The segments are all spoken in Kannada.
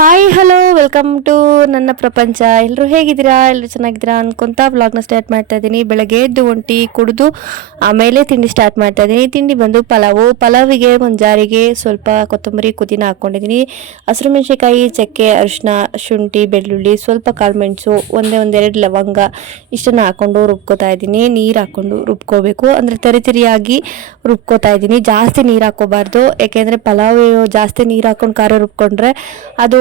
ಹಾಯ್ ಹಲೋ ವೆಲ್ಕಮ್ ಟು ನನ್ನ ಪ್ರಪಂಚ ಎಲ್ಲರೂ ಹೇಗಿದ್ದೀರಾ? ಎಲ್ಲರೂ ಚೆನ್ನಾಗಿದ್ದೀರಾ ಅನ್ಕೊಂತ ವ್ಲಾಗ್ನ ಸ್ಟಾರ್ಟ್ ಮಾಡ್ತಾ ಇದ್ದೀನಿ. ಬೆಳಗ್ಗೆ ಎದ್ದು ಒಂಟಿ ಕುಡಿದು ಆಮೇಲೆ ತಿಂಡಿ ಸ್ಟಾರ್ಟ್ ಮಾಡ್ತಾ ಇದ್ದೀನಿ. ತಿಂಡಿ ಬಂದು ಪಲಾವು. ಪಲಾವಿಗೆ ಒಂದು ಜಾರಿಗೆ ಸ್ವಲ್ಪ ಕೊತ್ತಂಬರಿ ಕುದಿನ ಹಾಕ್ಕೊಂಡಿದ್ದೀನಿ ಹಸಿರು ಮೆಣಸಿಕಾಯಿ ಚಕ್ಕೆ ಅರಿಶಿನ ಶುಂಠಿ, ಬೆಳ್ಳುಳ್ಳಿ, ಸ್ವಲ್ಪ ಕಾಳುಮೆಣಸು ಒಂದೇ ಒಂದೆರಡು ಲವಂಗ ಇಷ್ಟನ್ನು ಹಾಕ್ಕೊಂಡು ರುಬ್ಕೋತಾ ಇದ್ದೀನಿ. ನೀರು ಹಾಕ್ಕೊಂಡು ರುಬ್ಕೋಬೇಕು. ಅಂದರೆ ತೆರಿ ತೆರಿಯಾಗಿ ರುಬ್ಕೋತಾ ಇದ್ದೀನಿ. ಜಾಸ್ತಿ ನೀರು ಹಾಕ್ಕೋಬಾರ್ದು. ಯಾಕೆಂದರೆ ಪಲಾವ್ ಜಾಸ್ತಿ ನೀರು ಹಾಕೊಂಡು ಖಾರ ರುಬ್ಕೊಂಡ್ರೆ ಅದು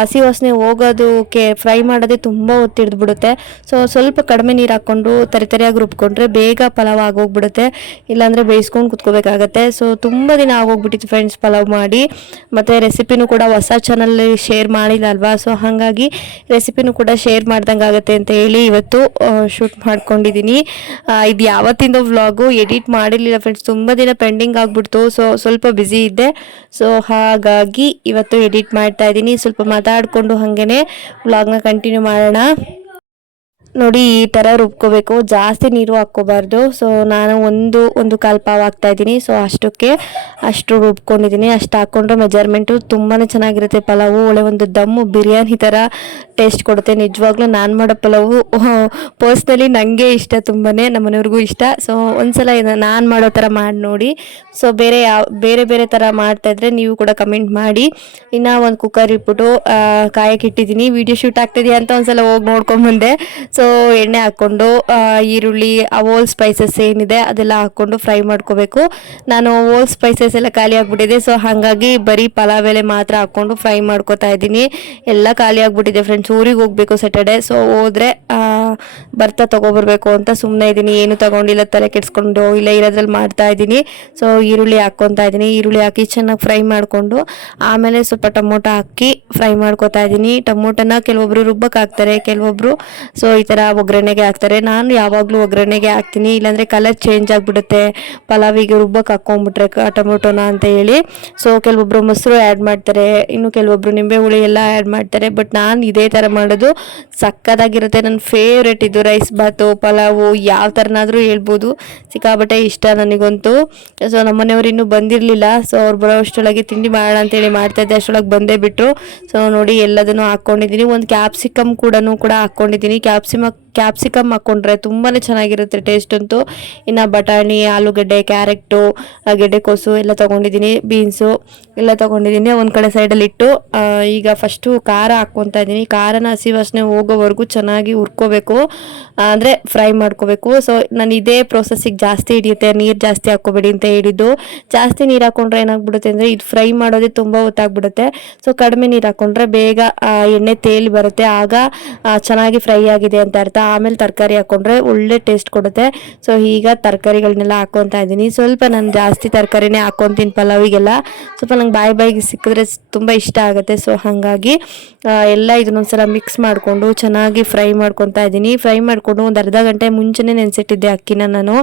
ಹಸಿ ವಾಸನೆ ಹೋಗೋದಕ್ಕೆ ಫ್ರೈ ಮಾಡೋದೇ ತುಂಬ ಹೊತ್ತಿಡ್ದು ಬಿಡುತ್ತೆ. ಸೊ ಸ್ವಲ್ಪ ಕಡಿಮೆ ನೀರು ಹಾಕ್ಕೊಂಡು ತರಿತರಿಯಾಗಿ ರುಬ್ಕೊಂಡ್ರೆ ಬೇಗ ಪಲಾವ್ ಆಗೋಗ್ಬಿಡುತ್ತೆ. ಇಲ್ಲಾಂದರೆ ಬೇಯಿಸ್ಕೊಂಡು ಕುತ್ಕೋಬೇಕಾಗತ್ತೆ. ಸೊ ತುಂಬ ದಿನ ಆಗೋಗ್ಬಿಟ್ಟಿತ್ತು ಫ್ರೆಂಡ್ಸ್ ಪಲಾವ್ ಮಾಡಿ. ಮತ್ತು ರೆಸಿಪಿನೂ ಕೂಡ ಹೊಸ ಚಾನಲ್ಲಿ ಶೇರ್ ಮಾಡಿಲ್ಲ ಅಲ್ವಾ? ಸೊ ಹಾಗಾಗಿ ರೆಸಿಪಿನೂ ಕೂಡ ಶೇರ್ ಮಾಡ್ದಂಗೆ ಆಗುತ್ತೆ ಅಂತ ಹೇಳಿ ಇವತ್ತು ಶೂಟ್ ಮಾಡ್ಕೊಂಡಿದ್ದೀನಿ ಇದು ಯಾವತ್ತಿಂದ ವ್ಲಾಗು ಎಡಿಟ್ ಮಾಡಿರಲಿಲ್ಲ ಫ್ರೆಂಡ್ಸ್ ತುಂಬ ದಿನ ಪೆಂಡಿಂಗ್ ಆಗಿಬಿಡ್ತು. ಸೊ ಸ್ವಲ್ಪ ಬ್ಯುಸಿ ಇದ್ದೆ. ಸೊ ಹಾಗಾಗಿ ಇವತ್ತು ಎಡಿಟ್ ಮಾಡ್ತಾ ಇದ್ದೀನಿ ಸ್ವಲ್ಪ ಮಾತಾಡಿಕೊಂಡು ಹಾಗೇನೆ ವ್ಲಾಗ್ನ ಕಂಟಿನ್ಯೂ ಮಾಡೋಣ. ನೋಡಿ, ಈ ಥರ ರುಬ್ಕೋಬೇಕು. ಜಾಸ್ತಿ ನೀರು ಹಾಕ್ಕೋಬಾರ್ದು. ಸೊ ನಾನು ಒಂದು ಒಂದು ಕಾಲು ಪಾವು ಹಾಕ್ತಾ ಇದ್ದೀನಿ. ಸೊ ಅಷ್ಟಕ್ಕೆ ಅಷ್ಟು ರುಬ್ಕೊಂಡಿದ್ದೀನಿ. ಅಷ್ಟು ಹಾಕ್ಕೊಂಡ್ರೆ ಮೆಜರ್ಮೆಂಟು ತುಂಬಾ ಚೆನ್ನಾಗಿರುತ್ತೆ. ಪಲಾವು, ಒಳ್ಳೆ ಒಂದು ದಮ್ಮು, ಬಿರಿಯಾನಿ ಥರ ಟೇಸ್ಟ್ ಕೊಡುತ್ತೆ. ನಿಜವಾಗ್ಲೂ ನಾನು ಮಾಡೋ ಪಲಾವು ಪರ್ಸ್ನಲಿ ನನಗೆ ಇಷ್ಟ ತುಂಬಾ ನಮ್ಮನೆಯವ್ರಿಗೂ ಇಷ್ಟ. ಸೊ ಒಂದ್ಸಲ ನಾನು ಮಾಡೋ ಥರ ಮಾಡಿ ನೋಡಿ. ಸೊ ಬೇರೆ ಯಾವ, ಬೇರೆ ಬೇರೆ ಥರ ಮಾಡ್ತಾ ಇದ್ರೆ ನೀವು ಕೂಡ ಕಮೆಂಟ್ ಮಾಡಿ. ಇನ್ನು ಒಂದು ಕುಕ್ಕರ್ ಇಟ್ಬಿಟ್ಟು ಕಾಯಕ್ಕೆ ಇಟ್ಟಿದ್ದೀನಿ. ವಿಡಿಯೋ ಶೂಟ್ ಆಗ್ತಿದೆಯಾ ಅಂತ ಒಂದ್ಸಲ ಹೋಗಿ ನೋಡ್ಕೊಂಬಂದೆ ಸೊ ಎಣ್ಣೆ ಹಾಕ್ಕೊಂಡು ಈರುಳ್ಳಿ, ಆ ಓಲ್ ಸ್ಪೈಸಸ್ ಏನಿದೆ ಅದೆಲ್ಲ ಹಾಕ್ಕೊಂಡು ಫ್ರೈ ಮಾಡ್ಕೋಬೇಕು. ನಾನು ಓಲ್ ಸ್ಪೈಸಸ್ ಎಲ್ಲ ಖಾಲಿ ಆಗಿಬಿಟ್ಟಿದೆ. ಸೊ ಹಾಗಾಗಿ ಬರೀ ಪಲಾವ್ ಎಲೆ ಮಾತ್ರ ಹಾಕ್ಕೊಂಡು ಫ್ರೈ ಮಾಡ್ಕೋತಾ ಇದ್ದೀನಿ. ಎಲ್ಲ ಖಾಲಿ ಆಗಿಬಿಟ್ಟಿದೆ ಫ್ರೆಂಡ್ಸ್ ಊರಿಗೆ ಹೋಗ್ಬೇಕು ಸ್ಯಾಟರ್ಡೆ ಸೊ ಹೋದ್ರೆ ಬರ್ತಾ ತಗೊಬರ್ಬೇಕು ಅಂತ ಸುಮ್ಮನೆ ಇದ್ದೀನಿ ಏನು ತಗೊಂಡಿಲ್ಲ, ತಲೆ ಕೆಡಿಸ್ಕೊಂಡು ಇಲ್ಲ, ಇರೋದ್ರಲ್ಲಿ ಮಾಡ್ತಾ ಇದ್ದೀನಿ ಸೊ ಈರುಳ್ಳಿ ಹಾಕ್ಕೊತಾ ಇದ್ದೀನಿ ಈರುಳ್ಳಿ ಹಾಕಿ ಚೆನ್ನಾಗಿ ಫ್ರೈ ಮಾಡಿಕೊಂಡು, ಆಮೇಲೆ ಸ್ವಲ್ಪ ಟೊಮೊಟೊ ಹಾಕಿ ಫ್ರೈ ಮಾಡ್ಕೊತಾ ಇದ್ದೀನಿ ಟೊಮೊಟೊನ ಕೆಲವೊಬ್ರು ರುಬ್ಬಕ್ಕೆ ಹಾಕ್ತಾರೆ, ಕೆಲವೊಬ್ರು ಸೊ ಈ ಥರ ಒಗ್ಗರಣೆಗೆ ಹಾಕ್ತಾರೆ. ನಾನು ಯಾವಾಗಲೂ ಒಗ್ಗರಣೆಗೆ ಹಾಕ್ತೀನಿ. ಇಲ್ಲಾಂದರೆ ಕಲರ್ ಚೇಂಜ್ ಆಗಿಬಿಡುತ್ತೆ. ಪಲಾವಿಗೆ ರುಬ್ಬಕ್ಕೆ ಹಾಕ್ಕೊಂಬಿಟ್ರೆ ಟೊಮೊಟೊನ ಅಂತ ಹೇಳಿ. ಸೊ ಕೆಲವೊಬ್ರು ಮೊಸರು ಆ್ಯಡ್ ಮಾಡ್ತಾರೆ. ಇನ್ನು ಕೆಲವೊಬ್ರು ನಿಂಬೆ ಹುಳಿ ಎಲ್ಲ ಆ್ಯಡ್ ಮಾಡ್ತಾರೆ. ಬಟ್ ನಾನು ಇದೇ ಥರ ಮಾಡೋದು. ಸಕ್ಕತ್ತಾಗಿರುತ್ತೆ. ನನ್ನ ಫೇವ್ರೆಟ್ ಇದು ರೈಸ್ ಬಾತು ಪಲಾವು, ಯಾವ ಥರನಾದರೂ ಹೇಳ್ಬೋದು. ಸಿಕ್ಕಾಬಟ್ಟೆ ಇಷ್ಟ ನನಗಂತೂ. ಸೊ ನಮ್ಮನೆಯವ್ರು ಇನ್ನೂ ಬಂದಿರಲಿಲ್ಲ. ಸೊ ಅವ್ರು ಬರೋ ಅಷ್ಟೊಳಗೆ ತಿಂಡಿ ಮಾಡೋಣ ಅಂತೇಳಿ ಮಾಡ್ತಾ ಇದ್ದೆ. ಅಷ್ಟರೊಳಗೆ ಬಂದೇ ಬಿಟ್ಟರು ಸೊ ನೋಡಿ ಎಲ್ಲದನ್ನು ಹಾಕ್ಕೊಂಡಿದ್ದೀನಿ ಒಂದು ಕ್ಯಾಪ್ಸಿಕಮ್ ಕೂಡ ಕೂಡ ಹಾಕ್ಕೊಂಡಿದ್ದೀನಿ ಕ್ಯಾಪ್ಸಿಮ ಕ್ಯಾಪ್ಸಿಕಮ್ ಹಾಕ್ಕೊಂಡ್ರೆ ತುಂಬಾ ಚೆನ್ನಾಗಿರುತ್ತೆ ಟೇಸ್ಟ್ ಅಂತೂ. ಇನ್ನು ಬಟಾಣಿ, ಆಲೂಗಡ್ಡೆ ಕ್ಯಾರೆಟು ಗೆಡ್ಡೆಕೋಸು ಎಲ್ಲ ತೊಗೊಂಡಿದ್ದೀನಿ ಬೀನ್ಸು ಎಲ್ಲ ತೊಗೊಂಡಿದ್ದೀನಿ. ಒಂದು ಕಡೆ ಸೈಡಲ್ಲಿ ಇಟ್ಟು ಈಗ ಫಸ್ಟು ಖಾರ ಹಾಕ್ಕೊತಾ ಇದ್ದೀನಿ. ಖಾರನ ಹಸಿ ವಾಸನೆ ಹೋಗೋವರೆಗೂ ಚೆನ್ನಾಗಿ ಹುರ್ಕೋಬೇಕು. ಅಂದರೆ ಫ್ರೈ ಮಾಡ್ಕೋಬೇಕು. ಸೊ ನಾನು ಇದೇ ಪ್ರೊಸೆಸ್ಸಿಗೆ ಜಾಸ್ತಿ ಹಿಡಿಯುತ್ತೆ. ನೀರು ಜಾಸ್ತಿ ಹಾಕ್ಕೋಬೇಡಿ ಅಂತ ಹೇಳಿದ್ದು. ಜಾಸ್ತಿ ನೀರು ಹಾಕ್ಕೊಂಡ್ರೆ ಏನಾಗ್ಬಿಡುತ್ತೆ ಅಂದರೆ ಇದು ಫ್ರೈ ಮಾಡೋದೇ ತುಂಬ ಹೊತ್ತಾಗ್ಬಿಡುತ್ತೆ. ಸೊ ಕಡಿಮೆ ನೀರು ಹಾಕ್ಕೊಂಡ್ರೆ ಬೇಗ ಎಣ್ಣೆ ತೇಲಿ ಬರುತ್ತೆ. ಆಗ ಚೆನ್ನಾಗಿ ಫ್ರೈ ಆಗಿದೆ ಅಂತ ಅರ್ಥ. ಆಮೇಲೆ ತರಕಾರಿ ಹಾಕ್ಕೊಂಡ್ರೆ ಒಳ್ಳೆ ಟೇಸ್ಟ್ ಕೊಡುತ್ತೆ. ಸೊ ಈಗ ತರಕಾರಿಗಳನ್ನೆಲ್ಲ ಹಾಕೊತ ಇದ್ದೀನಿ. ಸ್ವಲ್ಪ ನಾನು ಜಾಸ್ತಿ ತರಕಾರಿನೇ ಹಾಕೊತೀನಿ ಪಲಾವಿಗೆಲ್ಲ. ಸ್ವಲ್ಪ ನಂಗೆ ಬಾಯಿ ಬಾಯಿಗೆ ಸಿಕ್ಕಿದ್ರೆ ತುಂಬ ಇಷ್ಟ ಆಗುತ್ತೆ. ಸೊ ಹಾಗಾಗಿ ಎಲ್ಲ ಇದನ್ನೊಂದ್ಸಲ ಮಿಕ್ಸ್ ಮಾಡಿಕೊಂಡು ಚೆನ್ನಾಗಿ ಫ್ರೈ ಮಾಡ್ಕೊತಾ ಇದ್ದೀನಿ. ಫ್ರೈ ಮಾಡಿಕೊಂಡು ಒಂದು ಅರ್ಧ ಗಂಟೆ ಮುಂಚೆನೇ ನೆನೆಸಿಟ್ಟಿದ್ದೆ ಅಕ್ಕಿನ ನಾನು.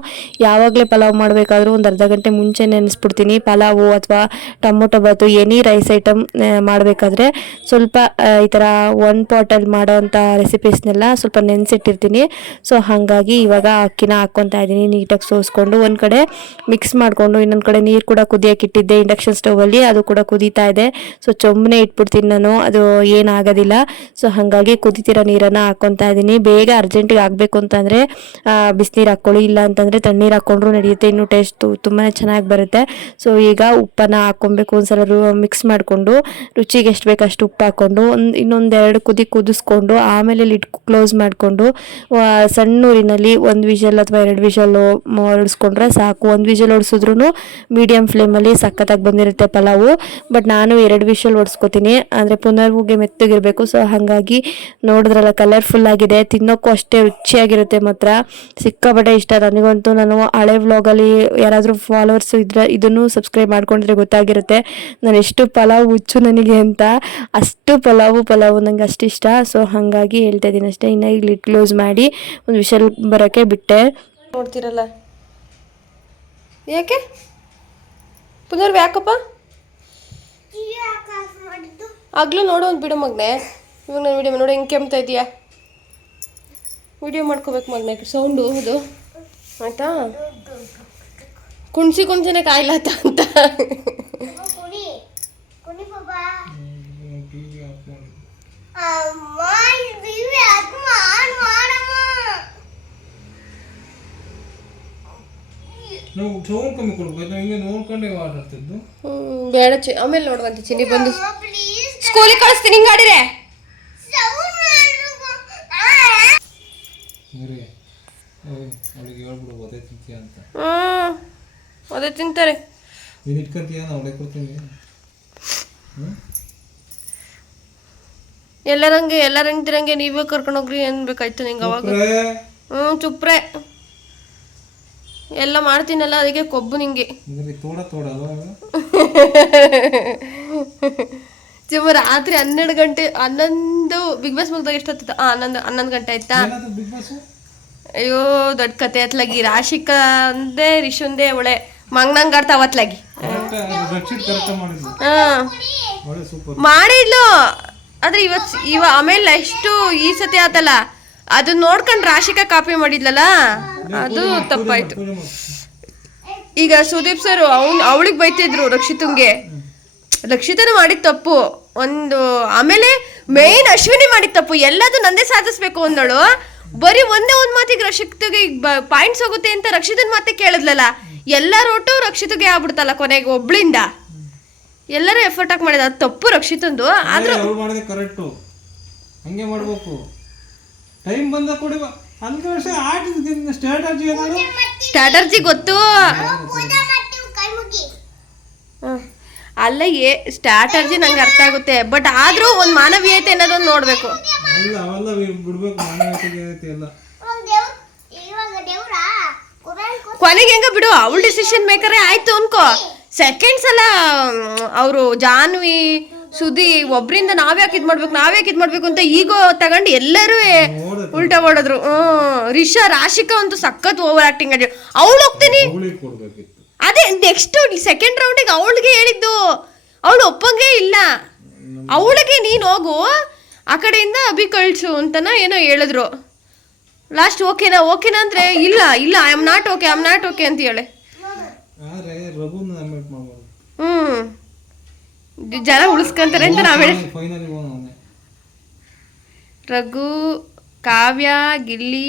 ಯಾವಾಗಲೇ ಪಲಾವ್ ಮಾಡಬೇಕಾದ್ರೂ ಒಂದು ಅರ್ಧ ಗಂಟೆ ಮುಂಚೆ ನೆನೆಸ್ಬಿಡ್ತೀನಿ. ಪಲಾವು ಅಥವಾ tomato bath, any rice item ಮಾಡಬೇಕಾದ್ರೆ ಸ್ವಲ್ಪ ಈ ಥರ ಒನ್ ಪಾಟಲ್ಲಿ ಮಾಡೋವಂಥ ರೆಸಿಪೀಸ್ನೆಲ್ಲ ಸ್ವಲ್ಪ ನೆನೆಸಿಟ್ಟಿರ್ತೀನಿ ಸೊ ಹಾಗಾಗಿ ಇವಾಗ ಅಕ್ಕಿನ ಹಾಕ್ಕೊತಾ ಇದ್ದೀನಿ. ನೀಟಾಗಿ ಸೋಸ್ಕೊಂಡು ಒಂದು ಕಡೆ ಮಿಕ್ಸ್ ಮಾಡಿಕೊಂಡು ಇನ್ನೊಂದು ಕಡೆ ನೀರು ಕೂಡ ಕುದಿಯೋಕೆ ಇಟ್ಟಿದ್ದೆ ಇಂಡಕ್ಷನ್ ಸ್ಟೌವಲ್ಲಿ ಅದು ಕೂಡ ಕುದೀತಾ ಇದೆ. ಸೊ ಚೊಂಬನೆ ಇಟ್ಬಿಡ್ತೀನಿ ನಾನು. ಅದು ಏನಾಗೋದಿಲ್ಲ ಸೊ ಹಾಗಾಗಿ ಕುದಿತಿರೋ ನೀರನ್ನು ಹಾಕ್ಕೊತಾ ಇದ್ದೀನಿ. ಬೇಗ ಅರ್ಜೆಂಟಿಗೆ ಆಗಬೇಕು ಅಂತಂದರೆ ಬಿಸಿನೀರು ಹಾಕ್ಕೊಳ್ಳಿ. ಇಲ್ಲ ಅಂತಂದರೆ ತಣ್ಣೀರು ಹಾಕ್ಕೊಂಡ್ರು ನಡೆಯುತ್ತೆ. ಇನ್ನು ಟೇಸ್ಟ್ ತುಂಬಾ ಚೆನ್ನಾಗಿ ಬರುತ್ತೆ. ಸೊ ಈಗ ಉಪ್ಪನ್ನು ಹಾಕ್ಕೊಬೇಕು. ಒಂದ್ಸಲ ಮಿಕ್ಸ್ ಮಾಡಿಕೊಂಡು ರುಚಿಗೆ ಎಷ್ಟು ಬೇಕು ಅಷ್ಟು ಉಪ್ಪು ಹಾಕ್ಕೊಂಡು ಒಂದು ಇನ್ನೊಂದೆರಡು ಕುದಿ ಕುದಿಸ್ಕೊಂಡು ಆಮೇಲೆ ಲಿಡ್ ಕ್ಲೋಸ್ ಮಾಡಿಕೊಂಡು ಸಣ್ಣ ಊರಿನಲ್ಲಿ ಒಂದು ವಿಷಲ್ ಅಥವಾ ಎರಡು ವಿಷಲ್ ಹೊಡಿಸ್ಕೊಂಡ್ರೆ ಸಾಕು. ಒಂದು ವಿಷಲ್ ಹೊಡ್ಸಿದ್ರು ಮೀಡಿಯಮ್ ಫ್ಲೇಮಲ್ಲಿ ಸಖತ್ತಾಗಿ ಬಂದಿರುತ್ತೆ ಪಲಾವು. ಬಟ್ ನಾನು ಎರಡು ವಿಷಲ್ ಹೊಡ್ಸ್ಕೊತೀನಿ ಅಂದರೆ ಪುನರ್ವುಗೆ ಮೆತ್ತಗಿರಬೇಕು. ಸೊ ಹಾಗಾಗಿ ನೋಡಿದ್ರಲ್ಲ ಕಲರ್ಫುಲ್ ಆಗಿದೆ. ತಿನ್ನೋಕ್ಕೂ ಅಷ್ಟೇ ರುಚಿಯಾಗಿರುತ್ತೆ ಮಾತ್ರ. ಸಿಕ್ಕಾಪಟ್ಟೆ ಇಷ್ಟ. ನನಗಂತೂ ನಾನು ಹಳೆ ವ್ಲಾಗಲ್ಲಿ ಯಾರಾದರೂ ಫಾಲೋವರ್ಸ್ ಇದ್ರೆ ಇದನ್ನು ಸಬ್ಸ್ಕ್ರೈಬ್ ಮಾಡ್ಕೊಂಡ್ರೆ ಗೊತ್ತಾಗಿರುತ್ತೆ. ನಾನು ಎಷ್ಟು ಪಲಾವ್ ಹುಚ್ಚು ನನಗೆ ಅಂತ. ಅಷ್ಟು ಪಲಾವು ಪಲಾವು ನಂಗೆ ಅಷ್ಟು ಇಷ್ಟ ಸೊ ಹಾಗಾಗಿ ಹೇಳ್ತಾ ಇದ್ದೀನಿ ಅಷ್ಟೇ. ಇನ್ನು ಈಗ ಲಿಟ್ ಮಾಡಿ ಒಂದು ವಿಷಲ್ ಬರೋಕ್ಕೆ ಬಿಟ್ಟೆ. ನೋಡ್ತಿರಲ್ಲ. ಯಾಕೆ? ಪುನರ್ವ ಯಾಕಪ್ಪ? ಆಗ್ಲೂ ನೋಡು ಒಂದು ಬಿಡು ಮಗನೆ. ಇವಾಗ ನಾನು ವಿಡಿಯೋ ನೋಡಿ ಹೆಂಗೆ ಕೆಮ್ತಾ ಇದೀಯಾ? ವಿಡಿಯೋ ಮಾಡ್ಕೋಬೇಕು ಮಗನೆ ಸೌಂಡು ಅದು ಆಯ್ತಾ? ಕುಣ್ಸಿ ಕುಣ್ಸಿನೇ ಕಾಯ್ಲಾತ ಅಂತ ಮಾಡಿ ನಾವು ಸೌಂಡ್ ಕಮ್ಮಿ ಕೊಡ್ಬೇಕು ನಾವು ಹಿಂಗೆ ನೋಡ್ಕೊಂಡೇ ಆಟಾಡ್ತಿದ್ದು ಹ್ಮ್ ಬೇಡ ಚಿ ಆಮೇಲೆ ನೋಡುವಂತೆ ಚಿನ್ನಿ ಬಂದು. ಸ್ಕೂಲಿಗೆ ಕಳಿಸ್ತೀನಿ ಹಿಂಗೆ ಆಡಿರೆ. ಸರಿ ಅವಳಿಗೆ ಹೇಳ್ಬಿಡು ಒದೆ ತಿಂತೀಯ ಅಂತ. ಹ್ಮ್ ಅದೇ ತಿಂತಾರೆ. ನೀನು ಇಟ್ಕೊಂತೀಯ ನಾ ಅವಳೆ ಕೊಡ್ತೀನಿ. ಹ್ಞೂ ಎಲ್ಲರಂಗೆ ಎಲ್ಲರಂಗಿರಂಗೆ ನೀವೇ ಕರ್ಕೊಂಡು ಹೋಗ್ರಿ ಅನ್ಬೇಕಾಯ್ತು ನಿಂಗೆ ಅವಾಗ. ಹ್ಞೂ ಚುಪ್ರೆ. ಎಲ್ಲ ಮಾಡ್ತೀನಲ್ಲ ಅದಕ್ಕೆ ಕೊಬ್ಬು ನಿಂಗೆ. ಚಿಮ್ಮ ರಾತ್ರಿ ಹನ್ನೆರಡು ಗಂಟೆ ಹನ್ನೊಂದು ಬಿಗ್ ಬಾಸ್ ಮುಗ್ದಾಗ ಎಷ್ಟೊತ್ತಿತ್ತು ಆ ಹನ್ನೊಂದು ಹನ್ನೊಂದು ಗಂಟೆ ಆಯ್ತಾ? ಅಯ್ಯೋ ದೊಡ್ಡ ಕತೆ ಅತ್ಲಾಗಿ. ರಾಶಿಕಾ ಒಂದೇ ರಿಶುಂದೆ ಒಳ್ಳೆ. ಮಂಗ್ನಂಗ್ ಆಡ್ತಾವ ಅವತ್ಲಾಗಿ ಹಾಂ. ಮಾಡಿದ್ಲು. ಆದ್ರೆ ಇವತ್ ಇವ ಆಮೇಲೆ ಎಷ್ಟು ಈ ಸತಿ ಆತಲ್ಲ ಅದು ನೋಡ್ಕೊಂಡು ರಾಶಿಕಾ ಕಾಪಿ ಮಾಡಿದ್ಲಲ್ಲ? ಅದು ತಪ್ಪಾಯ್ತು. ಈಗ ಸುದೀಪ್ ಸರ್ ಅವ್ನ್ ಅವಳಿಗೆ ಬೈತಿದ್ರು ರಕ್ಷಿತಂಗೆ. ರಕ್ಷಿತನು ಮಾಡಿದ ತಪ್ಪು. ಒಂದು ಆಮೇಲೆ ಮೇನ್ ಅಶ್ವಿನಿ ಮಾಡಿದ ತಪ್ಪು. ಎಲ್ಲದೂ ನಂದೇ ಸಾಧಿಸ್ಬೇಕು ಅಂದಳು. ಬರೀ ಒಂದೇ ಒಂದ್ ಮಾತಿಗೆ ರಕ್ಷಿತಗೆ ಪಾಯಿಂಟ್ಸ್ ಹೋಗುತ್ತೆ ಅಂತ ರಕ್ಷಿತನ್ ಮಾತೆ ಕೇಳಿದ್ಲಲ್ಲ. ಎಲ್ಲ ಒಟ್ಟು ರಕ್ಷಿತಗೆ ಆಗ್ಬಿಡ್ತಲ್ಲ ಕೊನೆಗೆ ಒಬ್ಳಿಂದ. ಎಲ್ಲರೂ ಎಫರ್ಟ್ ಹಾಕಿ ಮಾಡಿದ. ಅದು ತಪ್ಪು ರಕ್ಷಿತಂದು. ಆದ್ರೆ ಅವ್ರು ಮಾಡಿದೆ ಕರೆಕ್ಟು ಹಂಗೆ ಮಾಡಬೇಕು. ಟೈಮ್ ಬಂದ ಕೊಡಿ ವರ್ಷ ಸ್ಟ್ರಾಟಜಿ ಏನಾದ್ರು? ಸ್ಟ್ರಾಟರ್ಜಿ ಗೊತ್ತು. ಹ್ಮ್. ಅಲ್ಲ ಏ ಸ್ಟ್ರಾಟರ್ಜಿ ನಂಗೆ ಅರ್ಥ ಆಗುತ್ತೆ. ಬಟ್ ಆದ್ರೂ ಒಂದು ಮಾನವೀಯತೆ ಅನ್ನೋದೊಂದು ನೋಡ್ಬೇಕು. ಅಲ್ಲ ಅವೆಲ್ಲ ಬಿಡ್ಬೇಕು. ಎಲ್ಲ. ಕೊನೆಗೆ ಹೆಂಗ ಬಿಡು. ಅವಳ ಡಿಸಿಷನ್ ಮೇಕರೇ ಆಯ್ತು ಅನ್ಕೋ. ಸೆಕೆಂಡ್ಸ್ ಎಲ್ಲ ಅವರು ಜಾನ್ವಿ ಸುದಿ ಒಬ್ರಿಂದ ನಾವ್ಯಾಕೆ ಇದು ಮಾಡ್ಬೇಕು ನಾವ್ಯಾಕೆ ಇದು ಮಾಡ್ಬೇಕು ಅಂತ ಈಗೋ ತಗೊಂಡು ಎಲ್ಲರೂ ಉಲ್ಟಾ ಓಡಿದ್ರು ಹ್ಮ್ ರಿಷಾ ರಾಶಿಕಾ ಅಂತೂ ಸಖತ್ ಓವರ್ ಆಕ್ಟಿಂಗ್ ಆಡಿ ಅವಳು ಹೋಗ್ತೀನಿ. ಅದೇ ನೆಕ್ಸ್ಟ್ ಸೆಕೆಂಡ್ ರೌಂಡಿಗೆ ಅವಳಿಗೆ ಹೇಳಿದ್ದು. ಅವಳು ಒಪ್ಪಂಗೇ ಇಲ್ಲ. ಅವಳಿಗೆ ನೀನು ಹೋಗು ಆ ಕಡೆಯಿಂದ ಅಭಿ ಕಳ್ಸು ಅಂತನ ಏನೋ ಹೇಳಿದ್ರು. ಲಾಸ್ಟ್ ಓಕೆನಾ ಓಕೆನಾ ಅಂದರೆ ಇಲ್ಲ ಇಲ್ಲ I am not okay I am not okay ಅಂತ ಹೇಳಿ. ಹ್ಮ್. ಜನ ಉಳಿಸ್ಕೊಂತಾರೆ ಅಂತ ನಾವ್ ಹೇಳಿ ರಘು ಕಾವ್ಯ ಗಿಲ್ಲಿ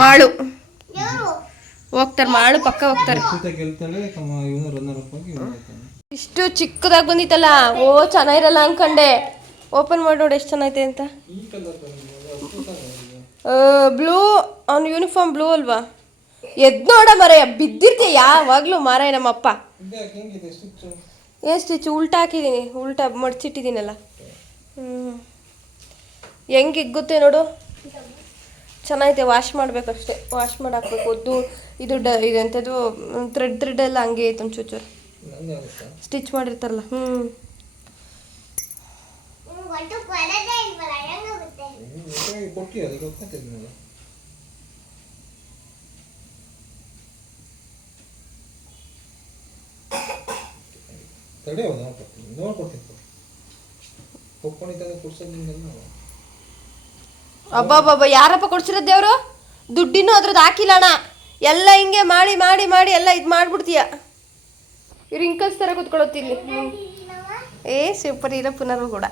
ಮಾಳು. ಹೋಗ್ತಾರೆ ಮಾಳು ಪಕ್ಕ ಹೋಗ್ತಾರೆ. ರಕ್ಷಿತ ಗೆಲ್ತಾಳೆ ಇವನು ರನ್ನರ್ ಅಪ್ ಆಗಿ ಇವನು ಇಷ್ಟು ಚಿಕ್ಕದಾಗಿ ಬಂದಿತ್ತಲ್ಲ ಓ ಚೆನ್ನಾಗಿರಲ್ಲ ಅನ್ಕಂಡೆ. ಓಪನ್ ಮಾಡಿ ನೋಡಿ ಎಷ್ಟು ಚೆನ್ನಾಗೈತೆ ಅಂತ. ಬ್ಲೂ ಅವ್ನ ಯೂನಿಫಾರ್ಮ್ ಬ್ಲೂ ಅಲ್ವಾ? ಎದ್ ನೋಡ ಮರೆಯ ಬಿದ್ದಿರ್ತೀಯ? ಯಾವಾಗ್ಲೂ ಮಾರಾಯ ನಮ್ಮಪ್ಪ. ಏನ್ ಸ್ಟಿಚ್ ಉಲ್ಟಾ ಹಾಕಿದ್ದೀನಿ. ಉಲ್ಟಾ ಮಡ್ಚಿಟ್ಟಿದ್ದೀನಲ್ಲ. ಹ್ಞೂ ಹೆಂಗೆ ಇಗ್ಗುತ್ತೆ ನೋಡು. ಚೆನ್ನಾಗಿದೆ ವಾಶ್ ಮಾಡ್ಬೇಕಷ್ಟೇ ವಾಶ್ ಮಾಡಿ ಹಾಕ್ಬೇಕು ಒದ್ದು ಇದು ಡ ಇದೆಂಥದ್ದು ಥ್ರೆಡ್ ಥ್ರೆಡ್ ಎಲ್ಲ ಹಂಗೆ ಐತೆ ಒಂಚೂರು ಚೂರು. ನಂಗೆ ಆಗುತ್ತಾ. ಸ್ಟಿಚ್ ಮಾಡಿರ್ತಾರಲ್ಲ. ಹ್ಞೂ ಕೊಟ್ಟಿ ಅದಕ್ಕೆ ಗೊತ್ತಾಗ್ತದೆ ನನಗೆ ತಡೆ ನೋಡ್ಕೊಡ್ತೀನಿ ನೋಡ್ಕೊಡ್ತೀನಿ ಕೊಟ್ಕೊಂಡಿದ್ದಾಗ ಕೊಡ್ಸೋದ್ರಿಂದ ಅಬ್ಬಬ್ಬಬ್ಬ ಯಾರಪ್ಪ ಕೊಡ್ಸಿರೋದು ದೇವರು? ದುಡ್ಡಿನೂ ಅದ್ರದ್ದು ಹಾಕಿಲ್ಲ ಅಣ್ಣ. ಎಲ್ಲ ಹಿಂಗೆ ಮಾಡಿ ಮಾಡಿ ಮಾಡಿ ಎಲ್ಲ ಇದು ಮಾಡ್ಬಿಡ್ತೀಯ. ಇವ್ರು ಇಂಕಲ್ಸ್ ಥರ ಕೂತ್ಕೊಳ್ಳೋತಿಲ್ಲಿ ಏ ಸೂಪರ್ ಇಲ್ಲ ಪುನರ್ವು ಕೂಡ.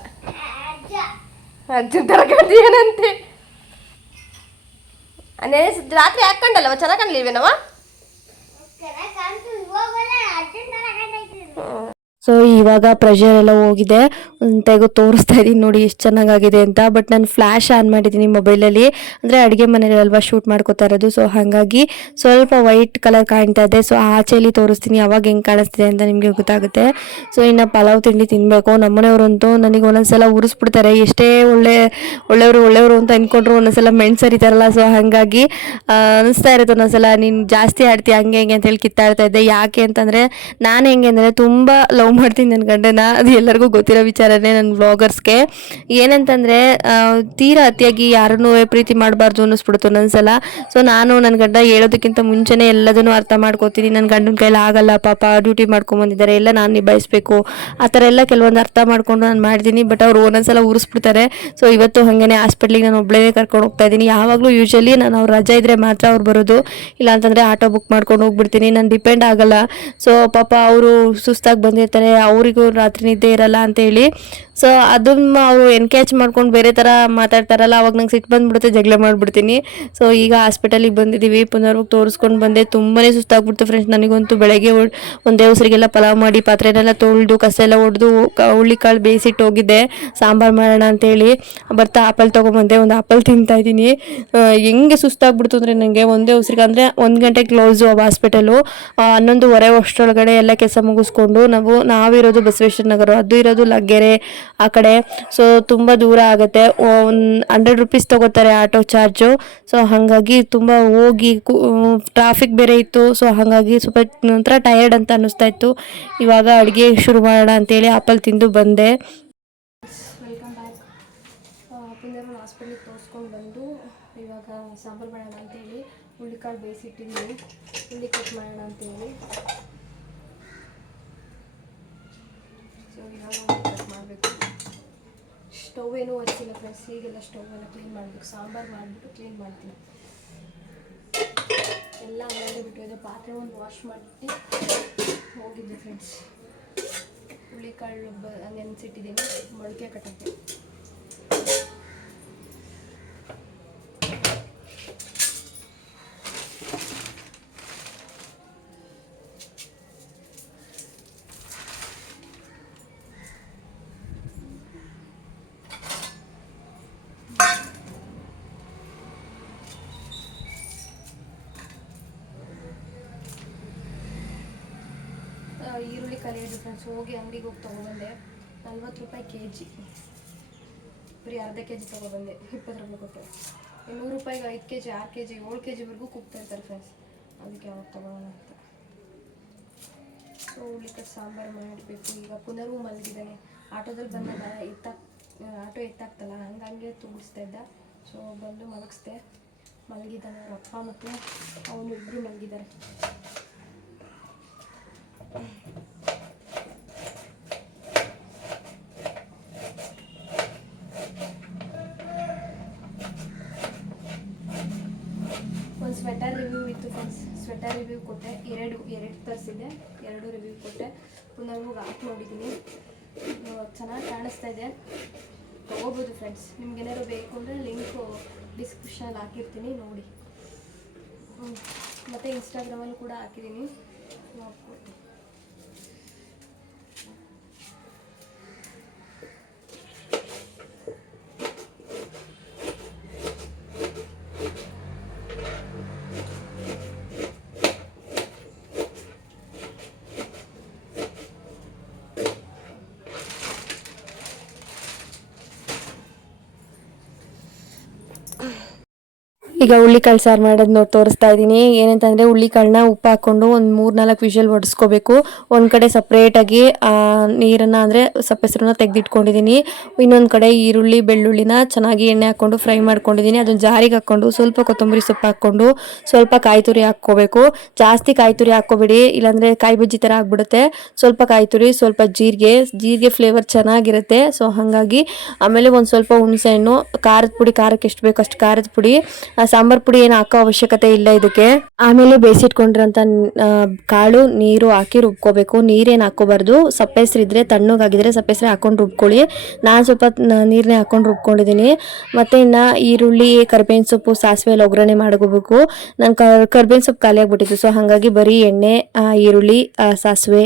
ಅಜ್ಜನ ಥರ ಏನಂತೆ? ನೆನೆ ರಾತ್ರಿ ಹಾಕೊಂಡಲ್ಲವ ಚೆನ್ನಾಗಿ ಕಾಣಲಿಲ್ವೇನವ? ಸೊ ಇವಾಗ ಪ್ರೆಷರ್ ಎಲ್ಲ ಹೋಗಿದೆ. ತೆಗೋ ತೋರಿಸ್ತಾ ಇದ್ದೀನಿ ನೋಡಿ ಎಷ್ಟು ಚೆನ್ನಾಗಾಗಿದೆ ಅಂತ. ಬಟ್ ನಾನು ಫ್ಲ್ಯಾಶ್ ಆನ್ ಮಾಡಿದ್ದೀನಿ ಮೊಬೈಲಲ್ಲಿ ಅಂದರೆ ಅಡುಗೆ ಮನೇಲಿ ಅಲ್ವಾ ಶೂಟ್ ಮಾಡ್ಕೋತಾ ಇರೋದು. ಸೊ ಹಾಗಾಗಿ ಸ್ವಲ್ಪ ವೈಟ್ ಕಲರ್ ಕಾಣ್ತಾ ಇದೆ. ಸೊ ಆಚೆಯಲ್ಲಿ ತೋರಿಸ್ತೀನಿ ಅವಾಗ ಹೆಂಗೆ ಕಾಣಿಸ್ತಿದೆ ಅಂತ ನಿಮಗೆ ಗೊತ್ತಾಗುತ್ತೆ. ಸೊ ಇನ್ನು ಪಲಾವ್ ತಿಂಡಿ ತಿನ್ನಬೇಕು ನಮ್ಮನೆಯವರಂತೂ ನನಗೆ ಒಂದೊಂದ್ಸಲ ಉರಿಸ್ಬಿಡ್ತಾರೆ. ಎಷ್ಟೇ ಒಳ್ಳೆ, ಒಳ್ಳೆಯವರು ಒಳ್ಳೆಯವರು ಅಂತ ಅಂದ್ಕೊಂಡ್ರು ಒಂದೊಂದ್ಸಲ ಮೆಣ್ಸರಿತಾರಲ್ಲ. ಸೊ ಹಾಗಾಗಿ ಅನಿಸ್ತಾ ಇರುತ್ತೆ ಒಂದೊಂದ್ಸಲ. ನೀನು ಜಾಸ್ತಿ ಆಡ್ತೀಯ ಹಂಗೆ, ಹೆಂಗೆ ಅಂತ ಹೇಳಿ ಕಿತ್ತಾಡ್ತಾ ಇದ್ದೆ. ಯಾಕೆ ಅಂತಂದರೆ, ನಾನು ಹೆಂಗೆ ಅಂದರೆ ತುಂಬ ಲವ್ ಮಾಡ್ತೀನಿ ನನ್ನ ಗಂಡನ. ಅದು ಎಲ್ಲರಿಗೂ ಗೊತ್ತಿರೋ ವಿಚಾರನೇ ನನ್ನ ವ್ಲಾಗರ್ಸ್ಗೆ. ಏನಂತಂದರೆ ತೀರಾ ಅತಿಯಾಗಿ ಯಾರನ್ನೂ ಪ್ರೀತಿ ಮಾಡಬಾರ್ದು ಅನ್ನಿಸ್ಬಿಡುತ್ತೆ ಒಂದೊಂದ್ಸಲ ಸೊ ನಾನು ನನ್ನ ಗಂಡ ಹೇಳೋದಕ್ಕಿಂತ ಮುಂಚೆನೇ ಎಲ್ಲದನ್ನು ಅರ್ಥ ಮಾಡ್ಕೋತೀನಿ. ನನ್ನ ಗಂಡನ ಕೈಲಿ ಆಗಲ್ಲ, ಪಾಪ ಡ್ಯೂಟಿ ಮಾಡ್ಕೊಂಬಂದಿದ್ದಾರೆ ಎಲ್ಲ ನಾನು ನಿಭಾಯಿಸ್ಬೇಕು. ಆ ಥರ ಎಲ್ಲ ಕೆಲವೊಂದು ಅರ್ಥ ಮಾಡ್ಕೊಂಡು ನಾನು ಮಾಡ್ತೀನಿ, ಬಟ್ ಅವ್ರು ಒಂದೊಂದ್ಸಲ ಉರಿಸ್ಬಿಡ್ತಾರೆ. ಸೊ ಇವತ್ತು ಹಾಗೇನೆ ಹಾಸ್ಪಿಟ್ಲಿಗೆ ನಾನು ಒಬ್ಬಳೇ ಕರ್ಕೊಂಡು ಹೋಗ್ತಾ ಇದ್ದೀನಿ. ಯಾವಾಗಲೂ ಯೂಶಲಿ ನಾನು ಅವ್ರು ರಜೆ ಇದ್ದರೆ ಮಾತ್ರ ಅವ್ರು ಬರೋದು. ಇಲ್ಲ ಅಂತಂದರೆ ಆಟೋ ಬುಕ್ ಮಾಡ್ಕೊಂಡು ಹೋಗ್ಬಿಡ್ತೀನಿ. ನಾನು ಡಿಪೆಂಡ್ ಆಗಲ್ಲ. ಸೊ ಪಾಪ ಅವರು ಸುಸ್ತಾಗಿ ಬಂದಿರ್ತಾರೆ. ಮಾಡ್ತಾರೆ ಅವರಿಗೂ ರಾತ್ರಿ ನಿದ್ದೆ ಇರಲ್ಲ ಅಂತೇಳಿ ಸೊ ಅದನ್ನ ಅವರು ಎನ್ಕ್ಯಾಚ್ ಮಾಡ್ಕೊಂಡು ಬೇರೆ ಥರ ಮಾತಾಡ್ತಾರಲ್ಲ, ಅವಾಗ ನಂಗೆ ಸಿಟ್ಟು ಬಂದ್ಬಿಡುತ್ತೆ, ಜಗಳ ಮಾಡಿಬಿಡ್ತೀನಿ. ಸೊ ಈಗ ಹಾಸ್ಪಿಟಲಿಗೆ ಬಂದಿದ್ದೀವಿ ಪುನರ್ವಾಗಿ ತೋರಿಸ್ಕೊಂಡು ಬಂದೆ. ತುಂಬಾ ಸುಸ್ತಾಗ್ಬಿಡ್ತು ಫ್ರೆಂಡ್ಸ್ ನನಗಂತೂ ಬೆಳಗ್ಗೆ ಒಂದು ಉಸಿರಿಗೆಲ್ಲ ಪಲಾವ್ ಮಾಡಿ, ಪಾತ್ರೆನೆಲ್ಲ ತೊಳೆದು ಕಸ ಎಲ್ಲ ಹೊಡೆದು ಹುಳ್ಳಿಕಾಳು ಬೇಯಿಸಿಟ್ಟು ಹೋಗಿದ್ದೆ. ಸಾಂಬಾರು ಮಾಡೋಣ ಅಂತೇಳಿ ಬರ್ತಾ ಆಪಲ್ ತೊಗೊಂಬಂದೆ, ಒಂದು ಆಪಲ್ ತಿಂತಾ ಇದ್ದೀನಿ. ಹೆಂಗೆ ಸುಸ್ತಾಗ್ಬಿಡ್ತು ಅಂದರೆ ನನಗೆ ಒಂದೇ ಉಸಿರಿಗೆ ಅಂದರೆ ಒಂದು ಗಂಟೆ ಕ್ಲೋಸು ಹಾಸ್ಪಿಟಲು ಹನ್ನೊಂದುವರೆ ವರ್ಷದೊಳಗಡೆ ಎಲ್ಲ ಕೆಲಸ ಮುಗಿಸ್ಕೊಂಡು ನಾವು ನಾವಿರೋದು ಬಸವೇಶ್ವರ ನಗರ, ಅದು ಇರೋದು ಲಗ್ಗೆರೆ ಆ ಕಡೆ. ಸೊ ತುಂಬ ದೂರ ಆಗುತ್ತೆ. ಒಂದು ಹಂಡ್ರೆಡ್ ರುಪೀಸ್ ತೊಗೋತಾರೆ ಆಟೋ ಚಾರ್ಜು. ಸೊ ಹಾಗಾಗಿ ತುಂಬ ಹೋಗಿ ಟ್ರಾಫಿಕ್ ಬೇರೆ ಇತ್ತು. ಸೊ ಹಾಗಾಗಿ ಸ್ವಲ್ಪ ನಂತರ ಟಯರ್ಡ್ ಅಂತ ಅನ್ನಿಸ್ತಾ ಇತ್ತು. ಇವಾಗ ಅಡುಗೆ ಶುರು ಮಾಡೋಣ ಅಂತೇಳಿ ಆಪಲ್ ತಿಂದು ಬಂದೆ. ವೆಲ್ಕಮ್ ಬ್ಯಾಕ್ ಹಾಸ್ಪಿಟ್ಲಿಗೆ ತೋರಿಸ್ಕೊಂಡು ಬಂದು, ಇವಾಗ ಸಾಂಬಾರು ಮಾಡೋಣ ಅಂತೇಳಿ ಹುಳ್ಳಿಕಾಳು ಬೇಯಿಸಿಟ್ಟಿದ್ದೀನಿ. ಹುಳ್ಳಿ ಕಟ್ ಮಾಡೋಣ ಅಂತೇಳಿ. ಸೊ ಕಟ್ ಮಾಡಬೇಕು. ಸ್ಟವ್ ಏನೂ ಹಚ್ಚಿಲ್ಲ ಫ್ರೆಂಡ್ಸ್ ಹೀಗೆಲ್ಲ ಸ್ಟವ್ ಎಲ್ಲ ಕ್ಲೀನ್ ಮಾಡಬೇಕು. ಸಾಂಬಾರು ಮಾಡಿಬಿಟ್ಟು ಕ್ಲೀನ್ ಮಾಡ್ತೀನಿ. ಎಲ್ಲ ಮಾಡಿಬಿಟ್ಟು ಬಿಟ್ಟು ಪಾತ್ರೆ ಒಂದು ವಾಶ್ ಮಾಡಿಬಿಟ್ಟು ಹೋಗಿದ್ದೆ ಫ್ರೆಂಡ್ಸ್ ಹುಳಿಕಾಳು ಬ ನೆನೆಸಿಟ್ಟಿದ್ದೀನಿ. ಮೊಳಕೆ ಕಟ್ಟಕ್ಕೆ. ಈರುಳ್ಳಿ ಕಲಿಯೋದು ಫ್ರೆಂಡ್ಸ್ ಹೋಗಿ ಅಂಗಡಿಗೆ ಹೋಗಿ ತೊಗೊಬಂದೆ, ನಲ್ವತ್ತು ರೂಪಾಯಿ ಕೆ ಜಿ ಬರೀ ಅರ್ಧ ಕೆ ಜಿ ತೊಗೊಬಂದೆ, ಇಪ್ಪತ್ತು ರೂಪಾಯಿ ಕೊಟ್ಟು. ನೂರು ರೂಪಾಯಿಗೆ ಐದು ಕೆ ಜಿ ಆರು ಕೆ ಜಿ ಏಳು ಕೆ ಜಿವರೆಗೂ ಇರ್ತಾರೆ ಫ್ರೆಂಡ್ಸ್ ಅದಕ್ಕೆ ಯಾವಾಗ ತೊಗೊಳ್ಳೋಣ ಅಂತ. ಸೊ ಹುಳ್ಳಿಕಟ್ಟು ಸಾಂಬಾರು ಮಾಡಬೇಕು ಈಗ ಪುನರ್ವೂ ಮಲಗಿದ್ದಾನೆ. ಆಟೋದಲ್ಲಿ ಬಂದಾಗ ಎತ್ತಾಕ್ ಆಟೋ ಎತ್ತಾಕ್ತಲ್ಲ ಹಂಗಂಗೆ ತುಂಬಿಸ್ತಾ ಇದ್ದ. ಸೊ ಬಂದು ಮಲಗಿಸ್ದೆ. ಮಲಗಿದ್ದಾನೆ ಅವ್ರ ಅಪ್ಪ ಮತ್ತು ಅವನು ಇಬ್ಬರು ಮಲಗಿದ್ದಾರೆ ಒಂದು ಸ್ವೆಟರ್ ರಿವ್ಯೂ ಇತ್ತು ಫ್ರೆಂಡ್ಸ್ ಸ್ವೆಟರ್ ರಿವ್ಯೂ ಕೊಟ್ಟೆ, ಎರಡು ಎರಡು ತರಿಸಿದ್ದೆ, ಎರಡು ರಿವ್ಯೂ ಕೊಟ್ಟೆ. ಪುನಃ ಹಾಕಿ ನೋಡಿದ್ದೀನಿ. ಚೆನ್ನಾಗಿ ಕಾಣಿಸ್ತಾ ಇದೆ. ತೊಗೋಬೋದು ಫ್ರೆಂಡ್ಸ್ ನಿಮ್ಗೇನಾದ್ರು ಬೇಕು ಅಂದರೆ ಲಿಂಕು ಡಿಸ್ಕ್ರಿಪ್ಷನಲ್ಲಿ ಹಾಕಿರ್ತೀನಿ, ನೋಡಿ. ಮತ್ತು ಇನ್ಸ್ಟಾಗ್ರಾಮಲ್ಲೂ ಕೂಡ ಹಾಕಿದ್ದೀನಿ. ನೋಡ್ಬೋದು ಈಗ ಹುಳ್ಳಿಕಾಳು ಸಾರು ಮಾಡೋದು ನೋಡಿ ತೋರಿಸ್ತಾ ಇದ್ದೀನಿ. ಏನಂತಂದರೆ ಹುಳ್ಳಿಕಾಳನ್ನ ಉಪ್ಪು ಹಾಕ್ಕೊಂಡು ಒಂದು ಮೂರು ನಾಲ್ಕು ವಿಷಲ್ ಒಡಿಸ್ಕೋಬೇಕು. ಒಂದು ಕಡೆ ಸಪ್ರೇಟಾಗಿ ನೀರನ್ನು ಅಂದರೆ ಸಪ್ಪೆಸರನ್ನ ತೆಗೆದಿಟ್ಕೊಂಡಿದ್ದೀನಿ ಇನ್ನೊಂದು ಕಡೆ ಈರುಳ್ಳಿ, ಬೆಳ್ಳುಳ್ಳಿನ ಚೆನ್ನಾಗಿ ಎಣ್ಣೆ ಹಾಕ್ಕೊಂಡು ಫ್ರೈ ಮಾಡ್ಕೊಂಡಿದ್ದೀನಿ ಅದನ್ನು ಜಾರಿಗೆ ಹಾಕ್ಕೊಂಡು ಸ್ವಲ್ಪ ಕೊತ್ತಂಬರಿ ಸೊಪ್ಪು ಹಾಕ್ಕೊಂಡು ಸ್ವಲ್ಪ ಕಾಯಿ ತುರಿ ಹಾಕ್ಕೋಬೇಕು. ಜಾಸ್ತಿ ಕಾಯಿ ತುರಿ ಹಾಕ್ಕೋಬೇಡಿ. ಇಲ್ಲಾಂದರೆ ಕಾಯಿ ಬಜ್ಜಿ ಥರ ಆಗ್ಬಿಡುತ್ತೆ. ಸ್ವಲ್ಪ ಕಾಯಿ ತುರಿ ಸ್ವಲ್ಪ ಜೀರಿಗೆ. ಜೀರಿಗೆ ಫ್ಲೇವರ್ ಚೆನ್ನಾಗಿರುತ್ತೆ. ಸೊ ಹಾಗಾಗಿ ಆಮೇಲೆ ಒಂದು ಸ್ವಲ್ಪ ಹುಣಸೆಹಣ್ಣು ಖಾರದ ಪುಡಿ ಖಾರಕ್ಕೆ ಎಷ್ಟು ಬೇಕು ಅಷ್ಟು ಖಾರದ ಪುಡಿ. ಸಾಂಬಾರ್ ಪುಡಿ ಏನು ಹಾಕೋ ಅವಶ್ಯಕತೆ ಇಲ್ಲ ಇದಕ್ಕೆ. ಆಮೇಲೆ ಬೇಯಿಸಿಟ್ಕೊಂಡಿರೋಂಥ ಕಾಳು, ನೀರು ಹಾಕಿ ರುಬ್ಕೋಬೇಕು. ನೀರೇನು ಹಾಕೋಬಾರ್ದು ಸಪ್ಪೆಸ್ರಿದ್ರೆ ತಣ್ಣಗಾಗಿದ್ರೆ ಸಪ್ಪೆಸ್ರಿ ಹಾಕೊಂಡು ರುಬ್ಕೊಳ್ಳಿ. ನಾನು ಸ್ವಲ್ಪ ನೀರನ್ನೇ ಹಾಕೊಂಡು ರುಬ್ಕೊಂಡಿದ್ದೀನಿ. ಮತ್ತು ಇನ್ನು ಈರುಳ್ಳಿ, ಕರ್ಬೇವಿನ ಸೊಪ್ಪು, ಸಾಸಿವೆ ಎಲ್ಲ ಒಗ್ಗರಣೆ ಮಾಡ್ಕೋಬೇಕು. ನಾನು ಕರ್ಬೇವಿನ ಸೊಪ್ಪು ಖಾಲಿ ಸೊ ಹಾಗಾಗಿ ಬರೀ ಎಣ್ಣೆ ಈರುಳ್ಳಿ ಸಾಸಿವೆ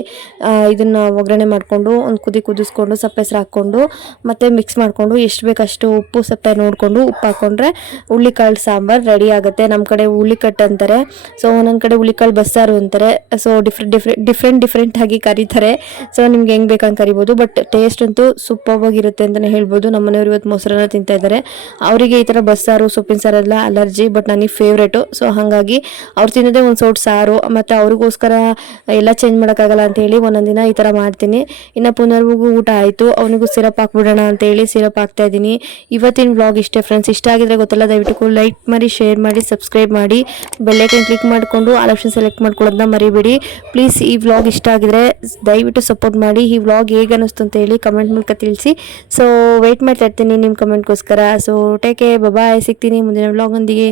ಇದನ್ನ ಒಗ್ಗರಣೆ ಮಾಡಿಕೊಂಡು ಒಂದು ಕುದಿ ಕುದಿಸ್ಕೊಂಡು ಸಪ್ಪೆಸ್ರು ಹಾಕ್ಕೊಂಡು ಮತ್ತು ಮಿಕ್ಸ್ ಮಾಡಿಕೊಂಡು ಎಷ್ಟು ಬೇಕಷ್ಟು ಉಪ್ಪು, ಸಪ್ಪೆ ನೋಡಿಕೊಂಡು ಉಪ್ಪು ಹಾಕ್ಕೊಂಡ್ರೆ ಹುಳ್ಳಿಕಾಳು ಸಾಂಬಾರು ರೆಡಿ ಆಗುತ್ತೆ. ನಮ್ಮ ಕಡೆ ಹುಳಿಕಟ್ಟು ಅಂತಾರೆ. ಸೊ ಒಂದೊಂದು ಕಡೆ ಹುಳಿಕಾಳು ಬಸ್ಸಾರು ಅಂತಾರೆ. So different different different different ಆಗಿ ಕರೀತಾರೆ. ಸೊ ನಿಮ್ಗೆ ಹೆಂಗೆ ಬೇಕಂಗೆ ಕರಿಬೋದು. ಬಟ್ ಟೇಸ್ಟ್ ಅಂತೂ ಸೂಪರ್ವಾಗಿರುತ್ತೆ ಅಂತಲೇ ಹೇಳ್ಬೋದು. ನಮ್ಮ ಮನೆಯವರು ಇವತ್ತು ಮೊಸರನ್ನ ತಿಂತಾ ಇದ್ದಾರೆ. ಅವರಿಗೆ ಈ ಥರ ಬಸ್ಸಾರು, ಸೊಪ್ಪಿನ ಸಾರೆಲ್ಲ ಅಲರ್ಜಿ ಬಟ್ ನನಗೆ ಫೇವ್ರೇಟು ಸೊ ಹಾಗಾಗಿ ಅವ್ರು ತಿನ್ನೋದೇ ಒಂದು ಸೌಟ್ ಸಾರು, ಮತ್ತು ಅವ್ರಿಗೋಸ್ಕರ ಎಲ್ಲ ಚೇಂಜ್ ಮಾಡೋಕ್ಕಾಗಲ್ಲ ಅಂತೇಳಿ ಒಂದೊಂದು ದಿನ ಈ ಥರ ಮಾಡ್ತೀನಿ. ಇನ್ನು ಪುನರ್ವಿಗೂ ಊಟ ಆಯಿತು. ಅವನಿಗೂ ಸಿರಪ್ ಹಾಕ್ಬಿಡೋಣ ಅಂತೇಳಿ ಸಿರಪ್ ಹಾಕ್ತಾ ಇದ್ದೀನಿ. ಇವತ್ತಿನ ವ್ಲಾಗ್ ಇಷ್ಟೇ ಫ್ರೆಂಡ್ಸ್ ಇಷ್ಟ ಆಗಿದ್ರೆ ಗೊತ್ತಲ್ಲ, ದಯವಿಟ್ಟು ಲೈಕ್ ಮಾಡಿ ಶೇರ್ ಮಾಡಿ ಸಬ್ಸ್ಕ್ರೈಬ್ ಮಾಡಿ ಬೆಲ್ಲೈಕನ್ ಕ್ಲಿಕ್ ಮಾಡಿಕೊಂಡು ಆಲ್ ಆಪ್ಷನ್ ಸೆಲೆಕ್ಟ್ ಮಾಡ್ಕೊಳ್ಳೋದನ್ನ ಮರಿಬೇಡಿ. ಪ್ಲೀಸ್ ಈ ವ್ಲಾಗ್ ಇಷ್ಟ ಆಗಿದ್ರೆ ದಯವಿಟ್ಟು ಸಪೋರ್ಟ್ ಮಾಡಿ. ಈ ವ್ಲಾಗ್ ಹೇಗೆ ಅನ್ನಿಸ್ತು ಅಂತ ಹೇಳಿ ಕಮೆಂಟ್ ಮೂಲಕ ತಿಳಿಸಿ. ಸೊ ವೆಯ್ಟ್ ಮಾಡ್ತಾ ಇರ್ತೀನಿ ನಿಮ್ಮ ಕಮೆಂಟ್ಗೋಸ್ಕರ ಸೊ ಟೇಕೆ ಬಾಯ್ ಸಿಗ್ತೀನಿ ಮುಂದಿನ ವ್ಲಾಗೊಂದಿಗೆ